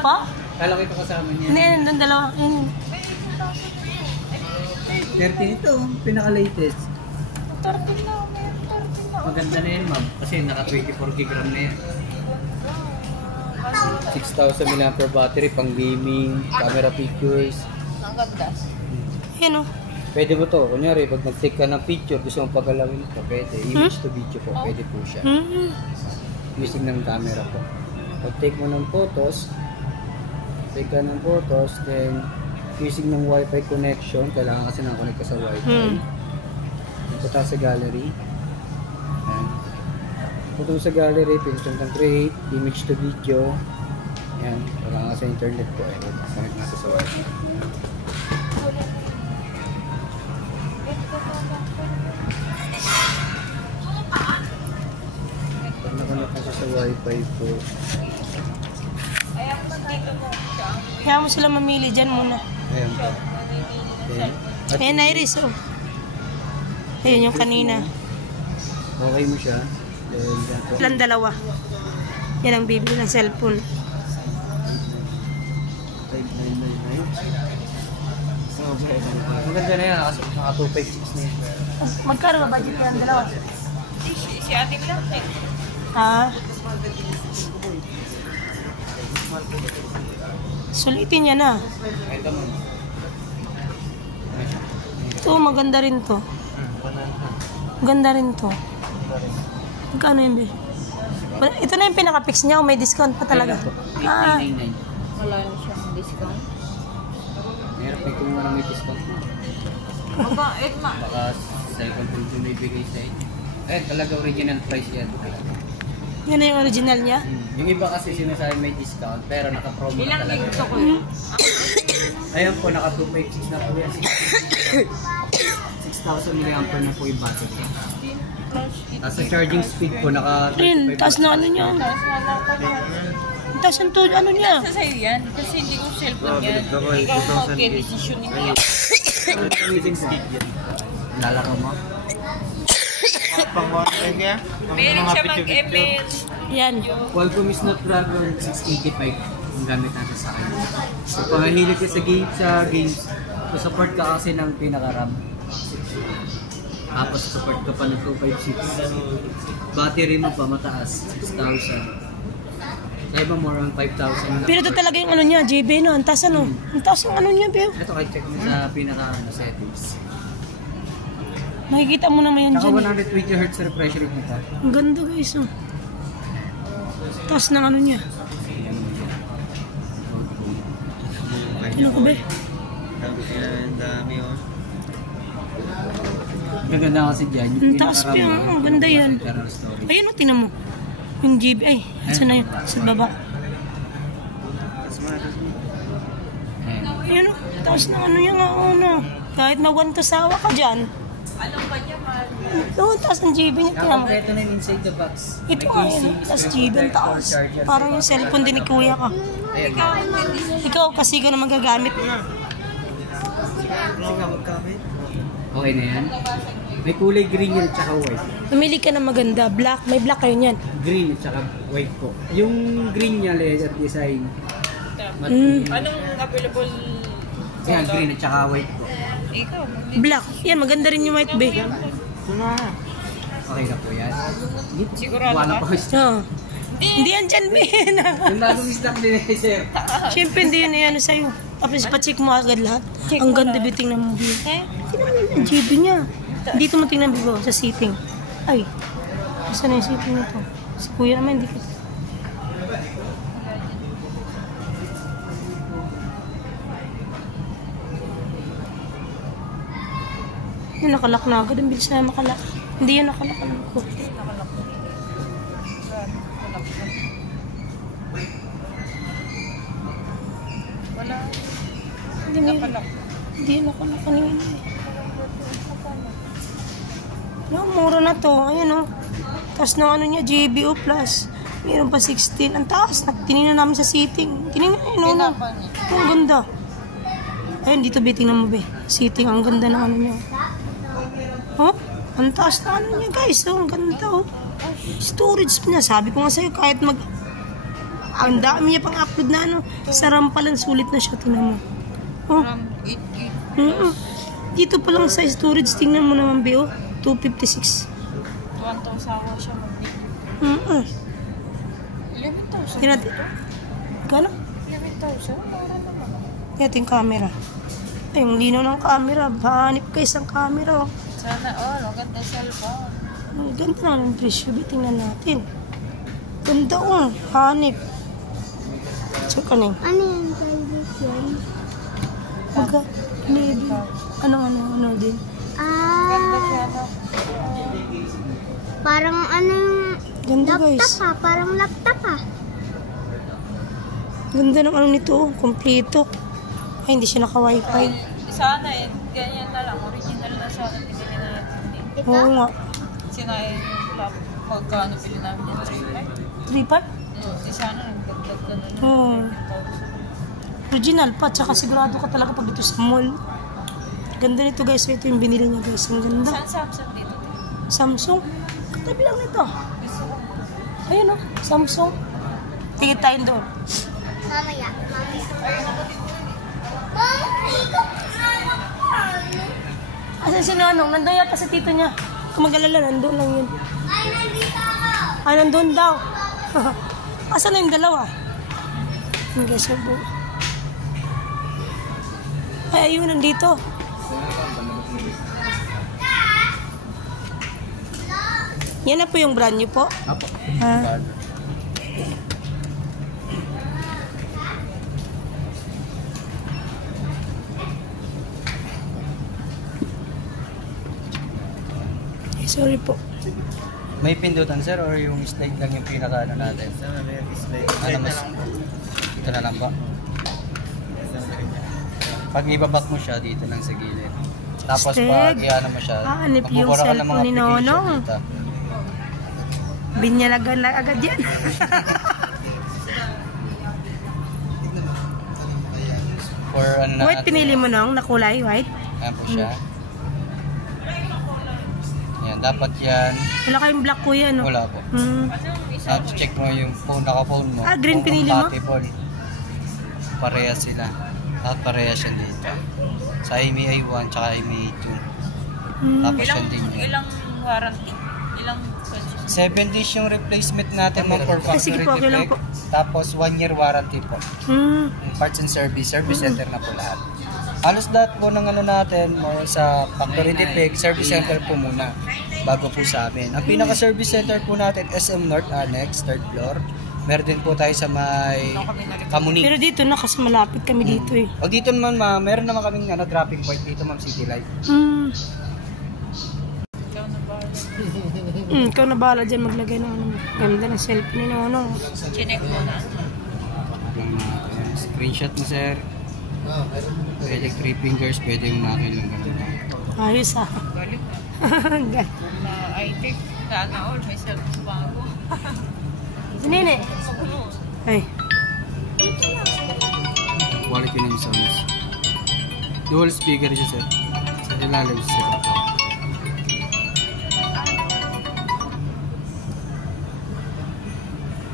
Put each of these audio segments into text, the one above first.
Pa? Kala ko ito kasama niya. Hindi, nandun dalawa. 30 ito, pinaka-latest. 30 na, may 30 na. Maganda na yan, ma'am. Kasi naka 24 gig RAM na yan. 6,000 mAh battery, pang gaming, camera pictures. Ang ganda. Yan o. Pwede mo to. Kunyari, pag nag-take ka ng picture, gusto mong pagalawin ito, pwede. Image to video po, pwede po siya. Using ng camera po. Pag take mo ng photos, take ka ng photos, then using ng wifi connection, kailangan kasi nakakonect ka sa wifi. Punta sa gallery. Ayan. Punta sa gallery, pinitong kang create, image to video. Ayan, kailangan sa internet po. Ayan, connect natin sa wifi. Pag nakonect na sa wifi po. Kaya mo sila mamili dyan muna. Ayan po. Okay. Ayan, Iris oh. Ayun yung kanina. Okay mo siya. Then, Plan dalawa. Yan ang bibili ng cellphone. 5999. Okay. Ang ganda na yan. Kasi naka 256 na yun. Magkano ba budget yan dalawa? Si ating lang eh. Ha? Sulitin niya na. Ito mo. Ito, maganda rin to. Ganda rin to. Magkano yun, be? Ito na yung pinaka-fix niya o may discount pa talaga? 8999. Wala na siyang discount. Meron pa kung walang may discount mo. Mabait ma. Baka cellphone po yung ibigay sa inyo. Eh, talaga original price yan. Yan na yung original niya? Yung iba kasi sinasabi may discount, pero naka-promo na Ilang talaga. gig ko yun? Ayun po, naka 256 na po yan. 6,000 mAh na po yung battery. Tapos sa charging speed po, naka Rin, taas na ano niya. Taas ang to, ano niya. Sa sa'yo yan. Kasi hindi ko cellphone yan. Ikaw mag-decision niya. amazing speed yan. Lalaka mo? Meron siya mag-ML. Yan. Qualcomm Snapdragon 685 ang gamit natin sa akin. So, pag nahilig ka sa games, support ka kasi ng pinaka-RAM. Tapos support ka pa ng 256. Battery mo pa mataas, 6,000. Sa iba more on 5,000. Pero ito talaga yung ano niya, JB no. Ang taas ano. Ang taas yung ano niya, Beo. Ito kahit check mo sa pinaka-settings. Makikita mo naman yan Naka dyan. 120 Hz refresh rate nito. Ang ganda guys, oh. Taas ng ano niya. Ano ko ba? Gaganda kasi dyan. Ang taas pa yun. Ang ganda yan. Ayun o, tingnan mo. Yung GB. Ay, saan na yun? Sa baba. Ayun o, taas ng ano yan. Ano. Kahit magwantasawa ka dyan. Anong ba niya, mahal? Oo, taas ng GB niya. Tingnan mo. Ito na yung inside the box. Ito nga yun. Taas GB ang taas. Parang yung cellphone din ni kuya ka. Ikaw kasi ka na magagamit. Okay na yan. May kulay green yan at saka white. Pumili ka na maganda. Black. May black kayo niyan. Green at saka white po. Yung green niya, leather design. Anong available? Yan, green at saka white po. Ikaw. Black. Yan, maganda rin yung white bay. Okay na po yan. Sigurado Wala ka? po. Oo. Hindi yan dyan, Ben. Yung bagong stock din eh, sir. Siyempre, hindi yan ano sa'yo. Tapos, pa-check mo agad lahat. Ang ganda biting ng movie. Tingnan mo yung GB niya. Dito mo tingnan, Bigo, sa seating. Ay, saan na yung seating nito? Si kuya naman, hindi ko. Yung nakalak na agad. Ang bilis na makalak. Hindi yan nakalak. Alam ko. Wala. Hindi yan nakalak kanina eh. No, mura na to. Ayan o. Tapos na ano niya, GBO plus. Meron pa 16. Ang taas. Tinignan namin sa seating. Tinignan yun. Ano. Ang ganda. Ayun, dito biting na mo be. Seating. Ang ganda na ano niya. Oh, ang taas na ano niya guys. Oh, ang ganda oh. Storage na. Sabi ko nga sa'yo, kahit Ang dami niya pang upload na ano. Sa Rampalan, sulit na siya. Tingnan mo. Oh. From 8 gig. Dito pa lang sa storage, tingnan mo naman, Bio. 256. 1,000 ako siya mag-big. 11,000. Tingnan natin. Gano'n? 11,000? Para naman. Tingnan natin yung camera. Ay, yung linaw ng camera. Hanip ka isang camera. Oh. Sana all. Maganda cellphone. Ang ganda naman ng presyo. Tingnan natin. Ganda oh. Hanip. Check ka na yun. Ano yung television? Magka. Ano din? Ganda siya, no? Parang ano yung Ganda guys. laptop ha? Parang laptop ha? Ganda ng ano nito. Oh. Kompleto. Ay, hindi siya naka-wifi. Sana ganyan na lang. Original na sana. Tingnan natin. Oo nga. Sinayin yung lap. Magkano pili namin yung 3,500? 3.5? Di sana nagdagdag ka na lang. Oo. Original pa. Tsaka sigurado ka talaga pag dito sa mall. Ganda nito guys. Ito yung binili niya guys. Ang ganda. Saan Samsung dito? Samsung. Katabi lang nito. Ayun o. Samsung. Tingin tayo doon. Mamaya. Asan si Nanong? Nandun yata sa tito niya. Kung mag-alala, nandun lang yun. Ay, nandito ako! Ay, nandun daw. Asan na yung dalawa? Hindi siya po. Ay, ayun, nandito. Yan na po yung brand new po. Apo. Ah. Sorry po. May pindutan sir or yung slide lang yung pinaka ano natin? Ano mas? Ito na lang ba? Pag ibabak mo siya dito lang sa gilid. Tapos pag iano mo siya, Hanip yung magbubura ka ng mga cellphone ni Nonong. application dito. Binyalagan na agad yan. For ano na White pinili mo nung na kulay, white? Ayan po siya. Ayan, dapat yan. Wala kayong black kuya, no? Wala po. Tapos check mo yung phone, naka-phone mo. Ah, green kung pinili mo? compatible. Parehas sila. Lahat parehas yan dito. Sa IMEI 1 tsaka IMEI 2. Tapos yan din yun. Ilang warranty? Ilang 7 days yung replacement natin mo for Sige factory po, okay lang defect. Tapos 1 year warranty po. Parts and service center na po lahat. Halos lahat po ng ano natin mo sa factory defect, service center po muna bago po sa amin. Ang pinaka-service center po natin, SM North Annex, 3rd floor. Meron din po tayo sa may Kamuning. Pero dito na, kasi malapit kami dito eh. O dito naman meron naman kaming dropping point dito ma'am, City Light. Ikaw na bahala dyan maglagay ng ano. Ganda ng cellphone ni Nono. chinek mo na? Screenshot mo sir. Pwede 3 fingers, pwede yung nakil lang ganun lang. Ayos ah. Galing Ganda. na i-take. Sana all. May cellphone bago. Nene. Ay. Quality ng sounds. Dual speaker siya sir. Sa ilalim siya.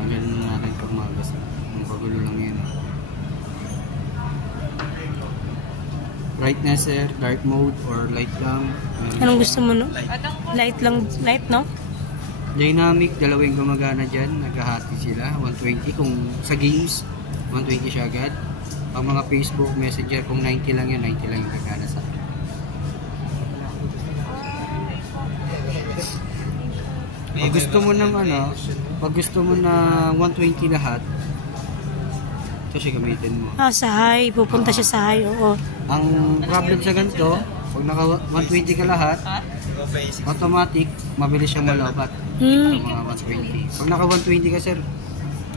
Ang ganun natin pag magas. Ang pagulo lang yun. Brightness sir, dark mode or light lang. Anong gusto mo no? Light lang, light no? Dynamic, dalawang gumagana dyan. Naghahati sila. 120 kung sa games. 120 siya agad. Ang mga Facebook Messenger, kung 90 lang yun, 90 lang yung gagana sa akin. Pag gusto mo ng ano, pag gusto mo na 120 lahat, ito siya gamitin mo. Ah, sa high. Pupunta siya sa high, oo. Ang problem sa ganito, pag naka 120 ka lahat, automatic, mabilis siyang malobat. Mga 120. Pag naka 120 ka sir,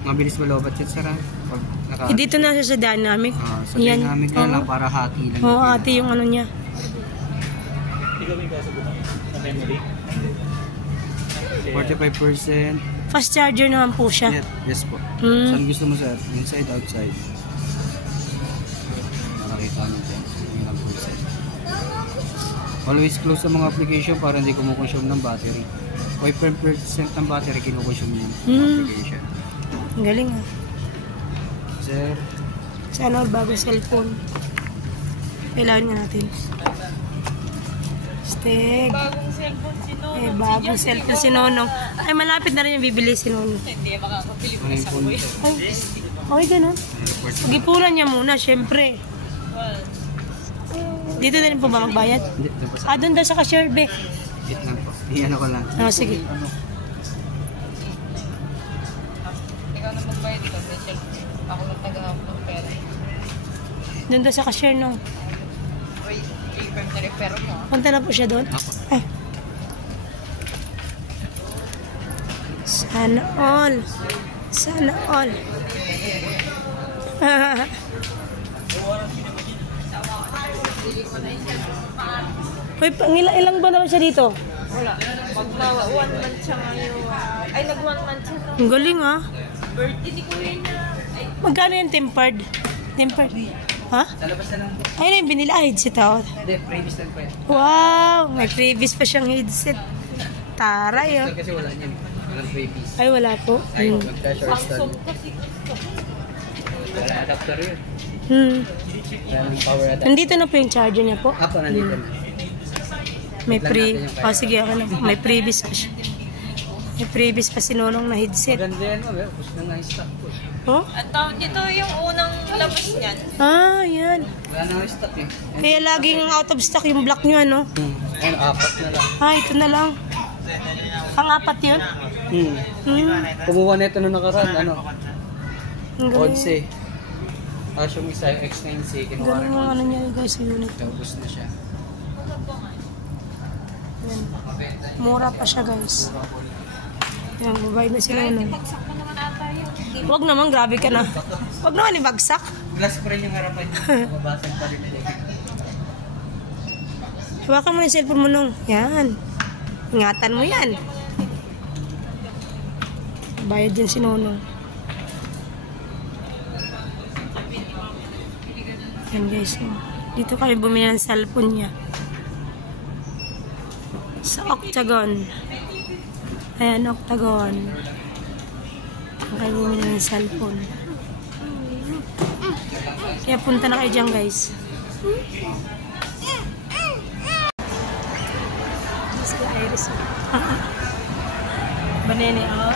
mabilis malobat yan sir ha. Pag naka, Dito na siya sa dynamic. sa dynamic na lang para hati lang. Oo, ate yung ano niya. 45%. Fast charger naman po siya. Yes po. Saan gusto mo sir? Inside, outside? Nakakita nyo dyan. Ilang percent. Always close sa mga application para hindi kumukonsume ng battery. 5% ng battery kinukonsume yung application. Ang galing ah. Sir. Sana bagong cellphone. Kailangan nga natin. Steg. Bagong cellphone si Nonong. Bagong cellphone si Nonong. Ay, malapit na rin yung bibili si Nonong. Hindi, makakapili ko Ano na yung sa phone kuya. ko? Ay, okay ganun. Pag-ipunan niya muna, syempre. Dito na rin po ba magbayad? Hindi, doon pa sa Doon daw sa cashier, be. git lang po. Iyan ko lang. Sige. Ikaw na magbayad, ikaw may cellphone. Ako lang taga-hawak ng pera. Doon daw sa cashier, no? Uy, i-firm na rin pero mo. Punta na po siya doon. Ako. Ay. Sana all. Sana all. Uy, ilang ba naman siya dito? Wala. Magmawa, 1 month siya ngayon. Ay, nag-1 month siya. Ang galing, ah. Birthday ni kuya niya. Ay, Magkano yung tempered? Tempered? Ha? Sa labas na lang po. Ayun yung binila headset, oh. Hindi, previous lang po yan. Wow! May previous pa siyang headset. Taray, oh. Kasi wala niyan. Walang previous. Ay, wala po. Ay, mag-pressure Samsung stand. kasi gusto. Wala adapter yun. Walang power adapter. Nandito na po yung charger niya po. Apo, nandito na. May Tignan pre... natin yung kaya. sige, ako na. May previous pa siya. May previous pa si Nonong na headset. Maganda yan, ma'am. Tapos na nga yung stock po. Oh? Ang tawag dito yung unang labas niyan. Yan. Wala na nga yung stock eh. Kaya laging out of stock yung black nyo, ano? Ayun, 4 na lang. Ito na lang. Pang-apat yun? Kumuha na ito nung nakaraan, ano? Ang galing. Odse. Tapos yung isa, yung X9C, Ang kinuha galing rin yung mo. ano niya guys sa unit. Taubos na siya. Yan. Mura pa siya guys. Yan, babayad na sila ano. Sakto naman ata yun. Huwag naman, grabe ka na. Huwag naman ibagsak. Glass pa rin yung harapan niya. Mababasan pa rin ito. Hawakan mo yung cellphone mo nung. Yan. Ingatan mo yan. Bayad din si Nonong. Yan guys. Dito kami bumili ng cellphone niya. Sa Octagon. Ayan, Octagon. Diyan kayo bumili ng cellphone. Kaya punta na kayo dyan guys. Sila Iris. Banene, oh.